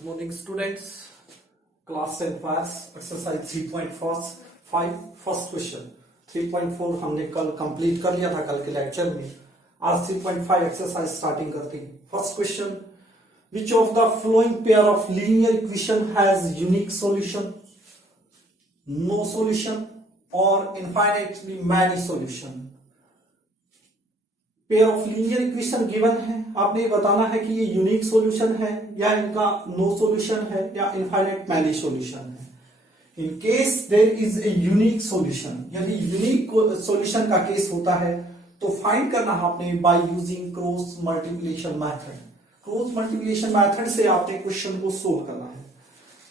Good morning students. Class 10 pass exercise 3.5 first question. 3.4 हमने कल complete कर लिया था कल के लेक्चर में. आज 3.5 एक्सरसाइज स्टार्टिंग करते हैं. First question, which of the following pair of linear equation has unique solution, no solution or infinitely many solution? Pair of linear equation given है, आपने बताना है कि ये यूनिक सॉल्यूशन है या इनका नो सॉल्यूशन है या इनफाइनाइट मैनी सॉल्यूशन है. In case there is a unique solution, यदि यूनिक सॉल्यूशन का केस होता है तो फाइंड करना है आपने by using cross multiplication method. Cross multiplication method से आपने क्वेश्चन को सोल्व करना है.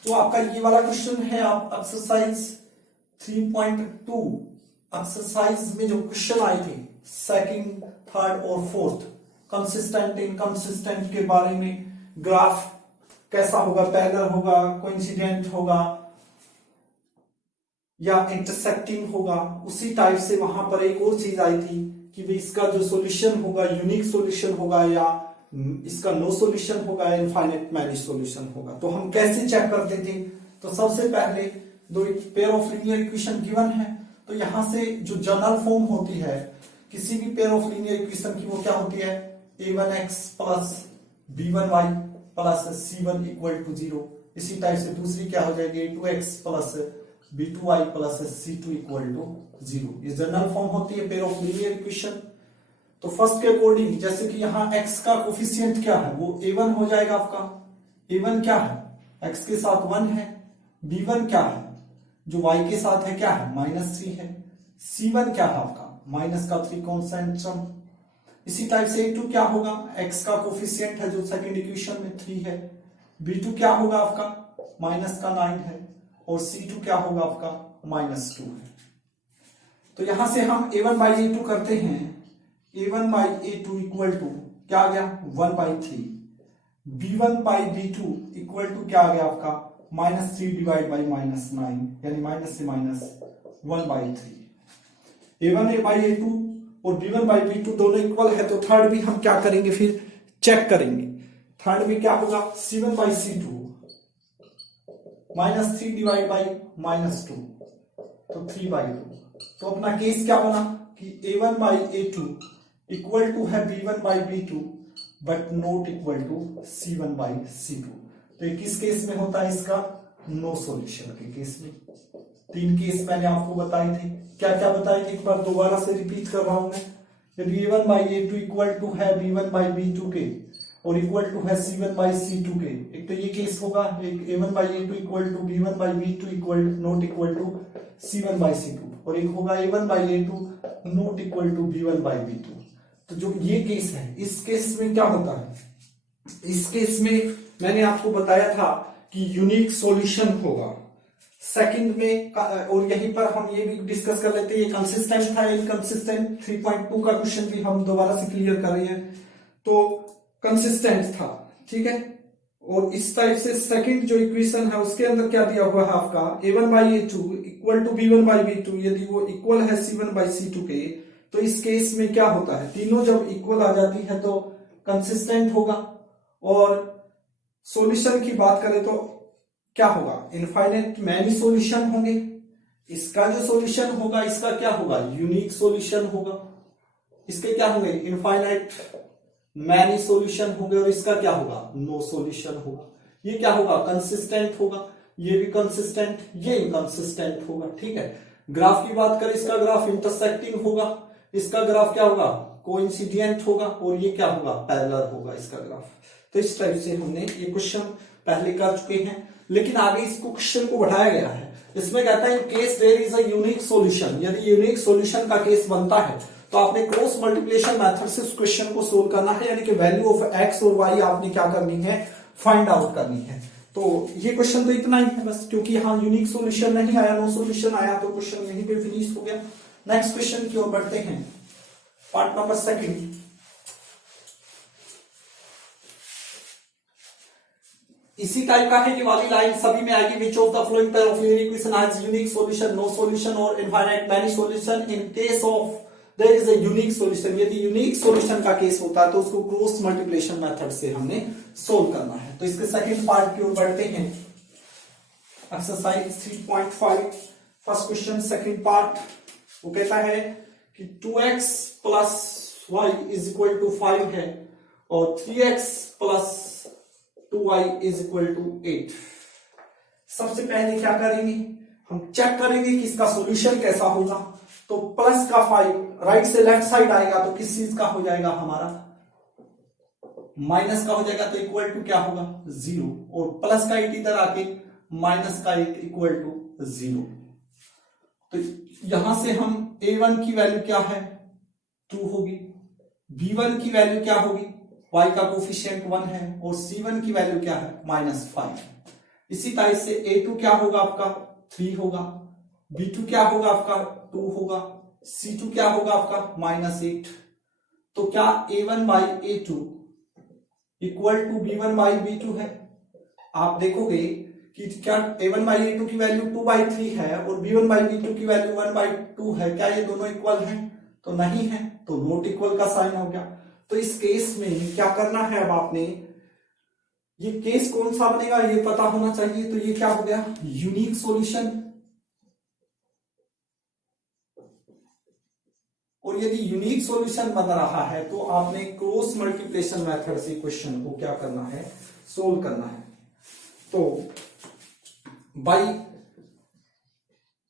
तो आपका ये वाला क्वेश्चन है, आप एक्सरसाइज 3.2 एक्सरसाइज में जो क्वेश्चन आए थे सेकंड, थर्ड और फोर्थ, कंसिस्टेंट इनकंसिस्टेंट के बारे में, ग्राफ कैसा होगा, पैरेलल होगा, कोइंसिडेंट होगा या इंटरसेक्टिंग होगा, उसी टाइप से वहां पर एक और चीज आई थी कि भाई इसका जो सॉल्यूशन होगा यूनिक सॉल्यूशन होगा या इसका नो सॉल्यूशन होगा, इनफाइनाइट मैनी सॉल्यूशन होगा. तो हम कैसे चेक करते थे? तो सबसे पहले दो pair of linear equation given है, तो यहां से जो जनरल फॉर्म होती है किसी भी पेयर ऑफ लीनियर इक्वेशन की, वो क्या होती है? a1x plus b1y plus c1 equal to 0. इसी टाइप से दूसरी क्या हो जाएगी? a2x plus b2y plus c2 equal to 0. ये जनरल फॉर्म होती है पेयर ऑफ लीनियर इक्वेशन. तो फर्स्ट के अकॉर्डिंग, जैसे कि यहाँ x का कोफिशिएंट क्या है, वो a1 हो जाएगा आपका. a1 क्या है? x के साथ 1 है. b1 क्या है? जो y के साथ है क्या है? -3 है. c1 क्या है आपका? माइनस का 3 कांस्टेंट सम. इसी टाइप से a2 क्या होगा? x का कोफिशिएंट है जो सेकंड इक्वेशन में 3 है. b2 क्या होगा आपका? माइनस का 9 है. और c2 क्या होगा आपका? -2 है. तो यहां से हम a1 बाई a2 करते हैं. a1 by a2 equal to क्या आ गया? 1/3. b1 by b2 equal to क्या आ गया आपका? -3 डिवाइड बाई -9, यानी माइनस से माइनस 1/3. a1 बाई a2 और b1 बाई b2 दोनों इक्वल है, तो थर्ड भी हम क्या करेंगे? फिर चेक करेंगे. थर्ड में क्या होगा? c1 by c2 -3 divide by -2, तो 3/2. तो अपना केस क्या बना कि a1 by a2 equal to है b1 by b2 but not equal to c1 by c2. तो ये किस केस में होता है? इसका नो सॉल्यूशन के केस में. 3 केस मैंने आपको बताए थे. क्या क्या बताए थे? एक बार दोबारा से रिपीट कर रहा हूं मैं. यदि a1 by a2 equal to है b1 बाई b2 के और इक्वल टू है c1 बाई c2 के, एक तो ये केस होगा. एक a1 by a2 equal to b1 by b2 equal not equal to c1 by c2, और एक होगा a1 by a2 not equal to b1 by b2. तो जो ये केस है, इस केस में क्या होता है? इस केस में मैंने आपको बताया था कि यूनिक सॉल्यूशन होगा. सेकंड में और यहीं पर हम ये भी डिस्कस कर लेते हैं, ये कंसिस्टेंट था इनकंसिस्टेंट. 3.2 का क्वेश्चन भी हम दोबारा से क्लियर कर रहे हैं. तो कंसिस्टेंट था, ठीक है. और इस टाइप से सेकंड जो इक्वेशन है उसके अंदर क्या दिया हुआ है आपका? a1 by a2 equal to b1 by b2, यदि वो इक्वल है c1 बाई c2 के, तो इस केस में क्या होता है? तीनों जब इक्वल आ जाती है तो कंसिस्टेंट होगा. और सॉल्यूशन की बात करें तो क्या होगा? इनफाइनाइट मैनी सॉल्यूशन होंगे. इसका जो सॉल्यूशन होगा इसका क्या होगा? यूनिक सॉल्यूशन होगा. इसके क्या होंगे? इनफाइनाइट मैनी सॉल्यूशन होंगे. और इसका क्या होगा? नो सॉल्यूशन होगा. ये क्या होगा? कंसिस्टेंट होगा. ये भी कंसिस्टेंट, ये इनकंसिस्टेंट होगा. ठीक है. ग्राफ की बात करें, इसका ग्राफ इंटरसेक्टिंग होगा. इसका ग्राफ क्या होगा? कोइंसिडेंट होगा. और ये क्या होगा? पैरेलल होगा इसका ग्राफ. तो इस टाइप से हमने ये क्वेश्चन पहले कर चुके हैं, लेकिन आगे इस क्वेश्चन को बढ़ाया गया है. इसमें कहता है in case there is a unique solution, यदि यूनिक सॉल्यूशन का केस बनता है तो आपने क्रॉस मल्टीप्लिकेशन मेथड से उस क्वेश्चन को सोल्व करना है, यानी कि वैल्यू ऑफ एक्स और वाई आपने क्या करनी है? फाइंड आउट करनी है. तो ये क्वेश्चन तो इतना ही है बस, क्योंकि यहाँ यूनिक सॉल्यूशन नहीं आया, नो सॉल्यूशन आया, तो क्वेश्चन यहीं पे फिनिश हो गया. नेक्स्ट क्वेश्चन की ओर बढ़ते हैं. Part number second. इसी टाइप का है कि वाली लाइन सभी में आएगी. Which of the flowing pair of linear equation has unique solution, no solution और infinite many solution in case of there is a unique solution. यदि यूनिक सॉल्यूशन का केस होता है तो उसको क्रॉस मल्टीप्लिकेशन मेथड से हमने सोल्व करना है। तो इसके सेकंड पार्ट की ओर बढ़ते हैं। Exercise 3.5 first question second part, वो कहता है कि 2x plus y is equal to 5 है और 3x plus 2y is equal to 8। सबसे पहले क्या करेंगे, हम चेक करेंगे कि इसका सॉल्यूशन कैसा होगा। तो प्लस का 5 राइट से लेफ्ट साइड आएगा तो किस चीज का हो जाएगा, हमारा माइनस का हो जाएगा, तो इक्वल टू क्या होगा 0, और प्लस का 8 इधर आके माइनस का 8 इक्वल टू 0। तो यहां से हम a1 की वैल्यू क्या है 2 होगी, b1 की वैल्यू क्या होगी, y का कोफिशिएंट 1 है, और c1 की वैल्यू क्या है -5। इसी टाइप से a2 क्या होगा आपका 3 होगा, b2 क्या होगा आपका 2 होगा, c2 क्या होगा आपका -8। तो क्या a1 by a2 equal to b1 by b2 है। आप देखोगे कि क्या a1 बाई a2 की वैल्यू 2 बाई 3 है और b1 बाई b2 की वैल्यू 1 बाई 2 है, क्या ये दोनों इक्वल हैं, तो नहीं है, तो नॉट इक्वल का साइन हो गया। तो इस केस में क्या करना है, अब आपने ये केस कौन सा बनेगा ये पता होना चाहिए। तो ये क्या हो गया यूनिक सॉल्यूशन, और यदि यूनिक सॉल्यूशन बन रहा है तो आपने क्रॉस मल्टीप्लिकेशन मेथड से क्वेश्चन को क्या करना है, सोल्व करना है। तो by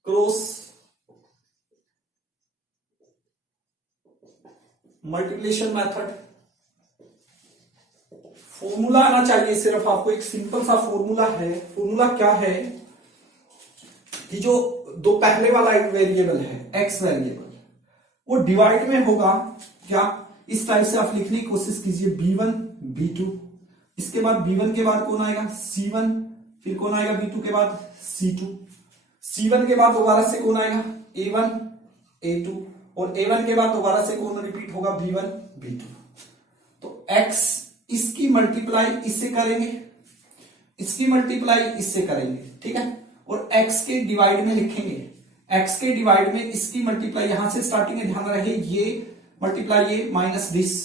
cross multiplication method formula आना चाहिए सिर्फ आपको, एक सिंपल सा फॉर्मूला है। फॉर्मूला क्या है कि जो दो पहले वाला एक वेरिएबल है एक्स वेरिएबल, वो डिवाइड में होगा क्या, इस टाइप से आप लिखने की कोशिश कीजिए b1 b2, इसके बाद b1 के बाद कौन आएगा c1, फिर कौन आएगा b2 के बाद c2, c1 के बाद दोबारा से कौन आएगा a1 a2, और a1 के बाद दोबारा से कौन रिपीट होगा b1 b2। तो x इसकी मल्टीप्लाई इससे करेंगे, इसकी मल्टीप्लाई इससे करेंगे, ठीक है, और x के डिवाइड में लिखेंगे, x के डिवाइड में इसकी मल्टीप्लाई यहां से स्टार्टिंग में ध्यान रहे, ये मल्टीप्लाई ये माइनस दिस,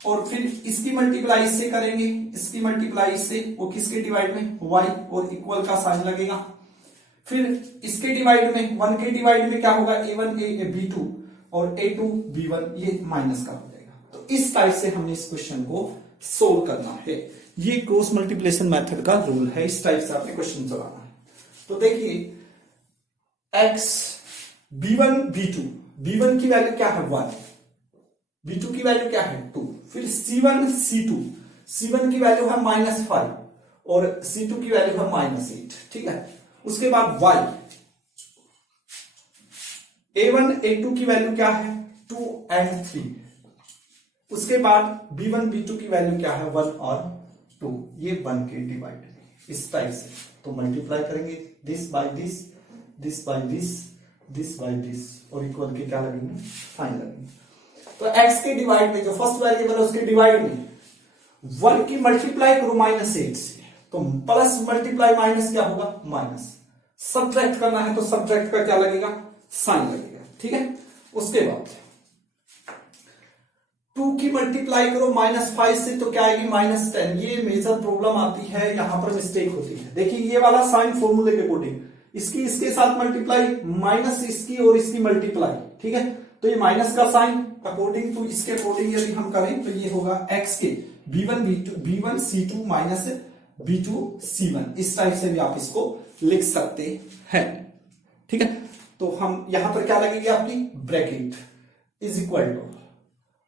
और फिर इसकी मल्टीप्लाई इससे करेंगे, इसकी मल्टीप्लाई इससे, वो किसके डिवाइड में y, और इक्वल का साइन लगेगा। फिर इसके डिवाइड में 1 के डिवाइड में क्या होगा a1 b2 और a2 b1, ये माइनस का हो जाएगा। तो इस टाइप से हमने इस क्वेश्चन को सोल्व करना है। ये क्रॉस मल्टीप्लिकेशन मेथड का रूल है, इस टाइप से आपने क्वेश्चन चलाना है। तो देखिए x b1 b2, b1 की वैल्यू क्या है 1, b2 की वैल्यू क्या है 2, फिर c1 c2, c1 की वैल्यू है -5 और c2 की वैल्यू है -8, ठीक है। उसके बाद y a1 a2 की वैल्यू क्या है 2 and 3, उसके बाद b1 b2 की वैल्यू क्या है 1 और 2, ये 1 के डिवाइड में, इस टाइप से। तो मल्टीप्लाई करेंगे this by this, this by this, this by this, और इक्वल के क्या लगेंगे साइन लगेंगे। तो x के डिवाइड में जो फर्स्ट वेरिएबल है उसके डिवाइड में 1 की मल्टीप्लाई करो -8 से, तो प्लस मल्टीप्लाई माइनस क्या होगा माइनस, सब्ट्रैक्ट करना है तो सब्ट्रैक्ट का क्या लगेगा साइन लगेगा, ठीक है। उसके बाद 2 की मल्टीप्लाई करो -5 से तो क्या आएगी -10। ये मेजर प्रॉब्लम आती है, यहां पर मिस्टेक होती है। देखिए ये वाला साइन फॉर्मूले के अकॉर्डिंग, इसकी इसके साथ मल्टीप्लाई माइनस इसकी और इसकी मल्टीप्लाई, ठीक है, तो ये माइनस का साइन अकॉर्डिंग टू इसके अकॉर्डिंग यदि हम करें तो ये होगा x के b1 c2 minus b2 c1, इस टाइप से भी आप इसको लिख सकते हैं, ठीक है। तो हम यहां पर क्या लगेगी आपकी bracket is equal to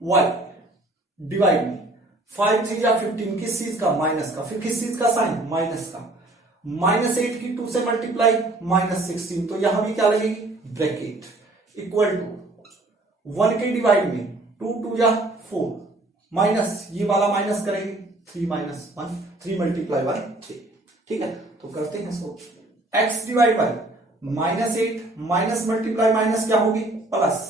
y divide में 5 3 या 15, किस चीज का माइनस का, फिर किस चीज का साइन माइनस का, -8 की 2 से मल्टीप्लाई -16, तो यहां भी क्या लगेगी ब्रैकेट इक्वल टू 1 के डिवाइड में 2 2 या 4 माइनस, ये वाला माइनस करेंगे 3 - 1, 3 मल्टीप्लाई बाय 3, ठीक है। तो करते हैं इसको, x divide by -8 minus multiply minus क्या होगी प्लस,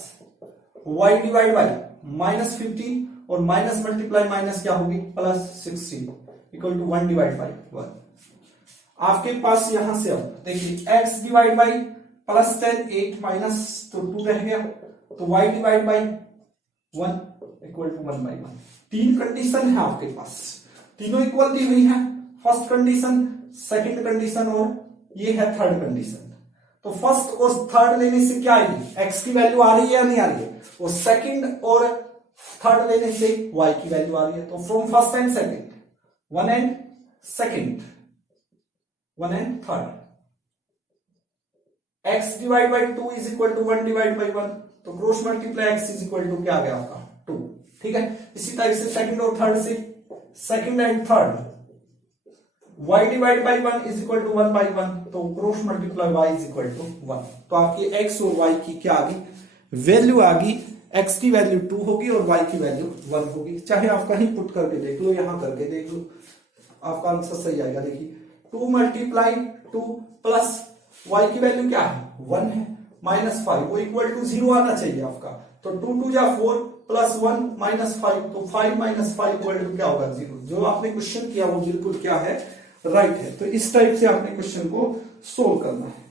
y डिवाइड बाय -15 और माइनस मल्टीप्लाई माइनस क्या होगी +16 इक्वल टू 1 डिवाइड बाय 1। आपके पास यहां से अब देखिए x डिवाइड बाई +10 8 माइनस तो 2 रह गया, तो y divide by 1 equal to 1/1। 3 condition है आपके पास, तीनों इक्वल दी हुई है, फर्स्ट कंडीशन, सेकंड कंडीशन और ये है थर्ड कंडीशन। तो फर्स्ट और थर्ड लेने से क्या आएगी, x की वैल्यू आ रही है या नहीं आ रही है, और सेकंड और थर्ड लेने से y की वैल्यू आ रही है। तो from first and second, one and second, one and third, x divide by 2 is equal to 1 divide by 1, तो cross multiply x is equal to क्या आ गया आपका 2। ठीक है, इसी टाइप से सेकंड और थर्ड से, second and third, y divide by 1 is equal to 1/1, तो cross multiply y is equal to 1। तो आपकी x और y की क्या आ गई, वैल्यू आ गई, x की वैल्यू 2 होगी और y की वैल्यू 1 होगी। चाहे आप कहीं पुट करके देख लो, यहां करके देख लो, आपका आंसर सही आएगा। देखिए 2 मल्टीप्लाई 2 प्लस y की वैल्यू क्या है 1 है, -5, वो इक्वल टू 0 आना चाहिए आपका। तो 2 2 जा 4 प्लस 1 -5, तो 5 - 5 इक्वल टू क्या होगा 0। जो आपने क्वेश्चन किया वो बिल्कुल क्या है, राइट है। तो इस टाइप से आपने क्वेश्चन को सोल्व करना है।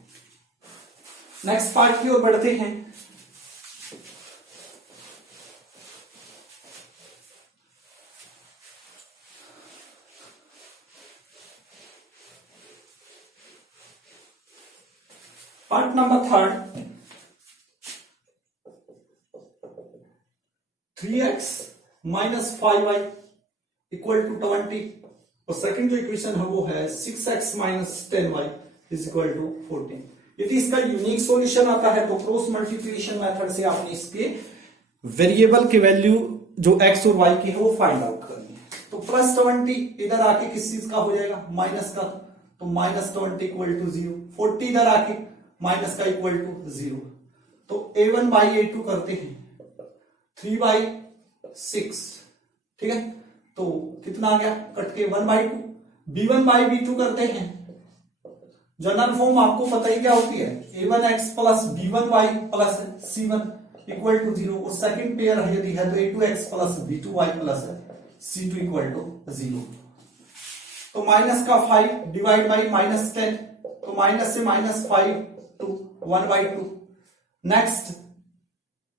नेक्स्ट पार्ट की ओर बढ़ते हैं। Part number third, 3x minus 5y equal to 20, और सेकंड जो इक्वेशन है वो है 6x minus 10y is equal to 14। यदि इसका यूनिक सॉल्यूशन आता है तो क्रॉस मल्टीप्लिकेशन मेथड से आपने इसके वेरिएबल की वैल्यू जो x और y की है वो फाइंड आउट करनी है। तो प्लस 20 इधर आके किस चीज का हो जाएगा, माइनस का, तो -20 इक्वल टू 0, 40 इधर आके माइनस का इक्वल टू 0, तो a1 बाई a2 करते हैं 3/6। ठीक है, तो कितना आ गया, कट के 1/2, b1 बाई b2 करते हैं, जनरल फॉर्म आपको पता ही क्या होती है, a1x plus b1y plus c1 equal to 0, और सेकंड पेयर यदि है तो a2x plus b2y plus c2 equal to 0। तो माइनस का 5 डिवाइड बाई -10, तो माइनस से -5 to 1/2। Next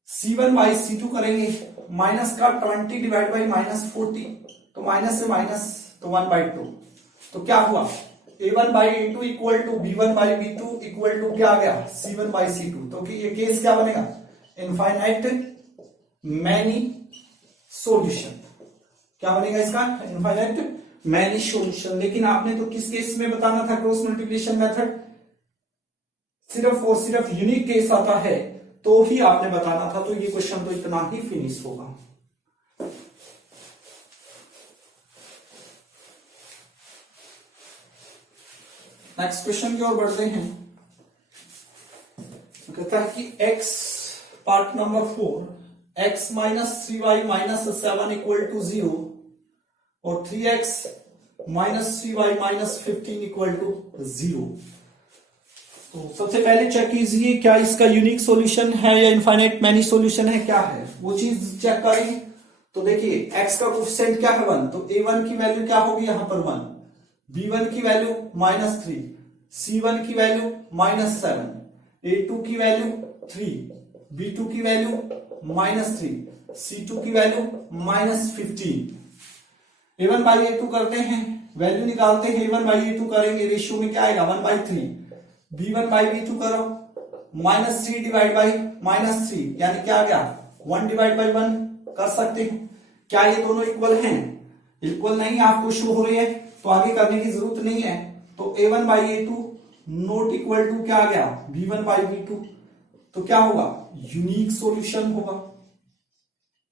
c1 by c2 करेंगे, माइनस का 20 डिवाइड बाई -40, तो माइनस से माइनस, तो 1/2। तो क्या हुआ, a1 by a2 equal to b1 by b2 equal to क्या आ गया, c1 बाई c2। तो कि ये केस क्या बनेगा, इनफाइनाइट मैनी सॉल्यूशन। क्या बनेगा इसका, इनफाइनाइट मैनी सॉल्यूशन। लेकिन आपने तो किस केस में बताना था क्रॉस मल्टीप्लिकेशन मेथड, सिर्फ और सिर्फ यूनिक केस आता है तो ही आपने बताना था। तो ये क्वेश्चन तो इतना ही फिनिश होगा। नेक्स्ट क्वेश्चन की ओर बढ़ते हैं। कहता है कि x, part number 4, x minus 3y minus 7 equal to 0 और 3x minus 3y minus 15 equal to 0। तो सबसे पहले चेक कीजिए क्या इसका यूनिक सॉल्यूशन है या इनफाइनाइट मैनी सॉल्यूशन है, क्या है वो चीज चेक करें। तो देखिए x का कोफिशिएंट क्या है 1, तो a1 की वैल्यू क्या होगी यहां पर 1, b1 की वैल्यू -3, c1 की वैल्यू -7, a2 की वैल्यू 3, b2 की वैल्यू -3, c2 की वैल्यू -15। a1 बाई a2 करते हैं, वैल्यू निकालते हैं, a1 बाई a2 करेंगे, रेशियो में क्या आएगा 1/3, b1 बाई b2 करो, -3 डिवाइड बाई -3 यानी क्या आ गया 1 डिवाइड बाई 1 कर सकते हैं। क्या ये दोनों इक्वल हैं, इक्वल नहीं आपको शो हो रही है तो आगे करने की जरूरत नहीं है। तो a1 by a2 not equal to क्या आ गया b1 बाई b2, तो क्या होगा यूनिक सॉल्यूशन होगा।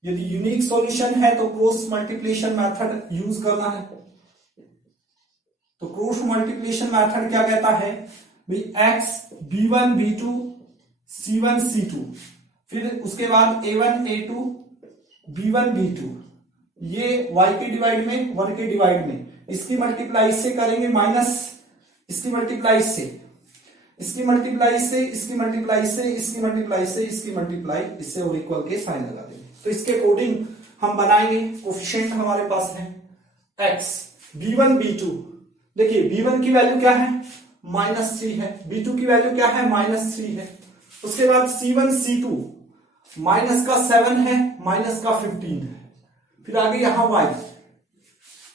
यदि यूनिक सॉल्यूशन है तो क्रॉस मल्टीप्लिकेशन मेथड यूज करना है। तो क्रॉस मल्टीप्लिकेशन मेथड क्या कहता है भाई, x b1 b2 c1 c2, फिर उसके बाद a1 a2 b1 b2, ये y के डिवाइड में 1 के डिवाइड में, इसकी मल्टीप्लाई से करेंगे माइनस, इसकी मल्टीप्लाई से, इसकी मल्टीप्लाई से, इसकी मल्टीप्लाई से, इसकी मल्टीप्लाई से, इसकी मल्टीप्लाई इससे और इक्वल के साइन लगा देंगे। तो इसके अकॉर्डिंग हम बनाएंगे। कोफिशिएंट हमारे पास है x b1 b2, देखिए b1 की वैल्यू क्या है -3 है, b2 की वैल्यू क्या है -3 है। उसके बाद c1 c2, माइनस का 7 है, माइनस का 15 है। फिर आगे यहां y,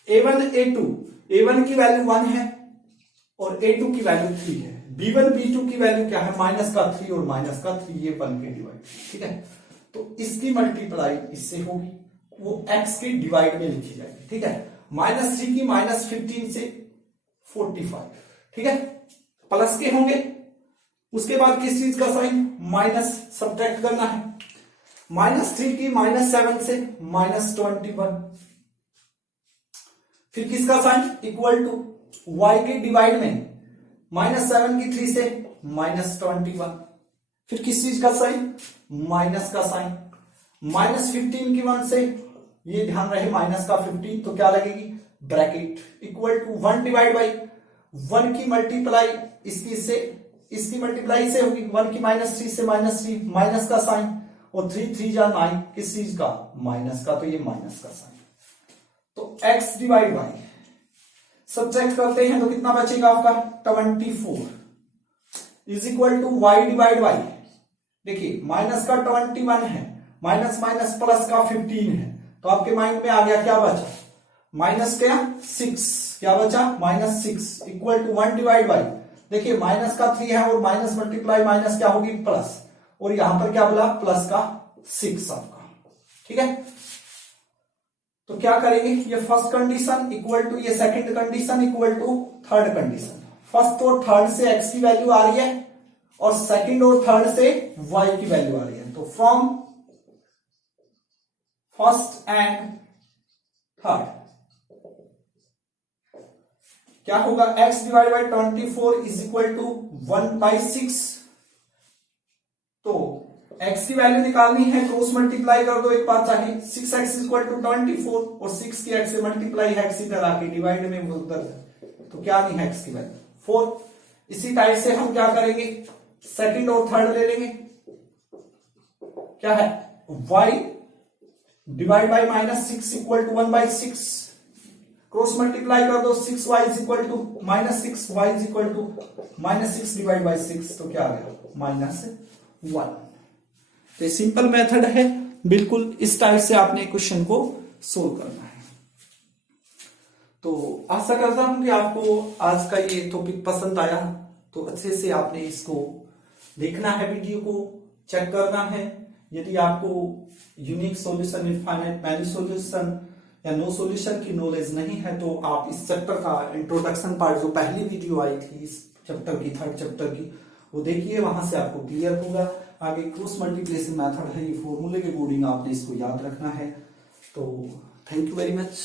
a1 a2, a1 की वैल्यू 1 है और a2 की वैल्यू 3 है। b1 b2 की वैल्यू क्या है, माइनस का 3 और माइनस का 3, ये 1 के डिवाइड, ठीक है। तो इसकी मल्टीप्लाई इससे होगी, वो x के डिवाइड में लिखी जाएगी, ठीक है। -3 की -15 से 45, ठीक है, प्लस के होंगे। उसके बाद किस चीज का साइन, माइनस सब्ट्रैक्ट करना है। -3 की -7 से -21, फिर किसका साइन, इक्वल टू y के डिवाइड में -7 की 3 से -21, फिर किस चीज का साइन, माइनस का साइन। -15 की 1 से, ये ध्यान रहे माइनस का 15, तो क्या लगेगी, bracket, equal to 1 divide by 1 की मल्टीप्लाई इसकी से, इसकी मल्टीप्लाई से होगी, 1 की -3 से -3, माइनस का साइन, और 3 3 जा 9, किस चीज का, माइनस का, तो ये माइनस का साइन। तो x डिवाइड बाई, सब्ट्रैक्ट करते हैं तो कितना बचेगा आपका, 24 is equal to y divide by, देखिए माइनस का 21 है, माइनस माइनस प्लस का 15 है, तो आपके माइंड में आ गया क्या बचा, माइनस क्या, 6, क्या बचा, -6, इक्वल टू 1 डिवाइड बाई, देखिए माइनस का 3 है और माइनस मल्टीप्लाई माइनस क्या होगी, प्लस, और यहां पर क्या बोला, प्लस का 6 आपका, ठीक है। तो क्या करेंगे, ये फर्स्ट कंडीशन इक्वल टू ये second condition equal to third condition. First और थर्ड से x की वैल्यू आ रही है और सेकंड और थर्ड से y की वैल्यू आ रही है। तो फ्रॉम फर्स्ट एंड थर्ड क्या होगा, x divide by 24 is equal to 1/6। तो x की वैल्यू निकालनी है, क्रॉस मल्टीप्लाई कर दो एक बार चाहे, 6x इक्वल टू 24 और 6 की x से मल्टीप्लाई है, x इधर आके डिवाइड में वो उधर, तो क्या नहीं है x की वैल्यू 4। इसी टाइप से हम क्या करेंगे, सेकंड और थर्ड ले लेंगे, क्या है, y divide by -6 equal to 1/6, cross multiply कर दो, 6y is equal to -6y is equal to -6 divide by 6, तो क्या आ गया, -1। तो सिंपल मेथड है, बिल्कुल इस टाइप से आपने क्वेश्चन को सोल्व करना है। तो आशा करता हूं कि आपको आज का ये टॉपिक पसंद आया, तो अच्छे से आपने इसको देखना है, वीडियो को चेक करना है। यदि आपको unique solution, infinite many solution या नो सॉल्यूशन की नॉलेज नहीं है, तो आप इस चैप्टर का इंट्रोडक्शन पार्ट, जो पहली वीडियो आई थी इस चैप्टर की, थर्ड चैप्टर की, वो देखिए, वहां से आपको क्लियर होगा। आगे क्रॉस मल्टीप्लिकेशन मेथड है, ये फॉर्मूले के अकॉर्डिंग आपने इसको याद रखना है। तो थैंक यू वेरी मच।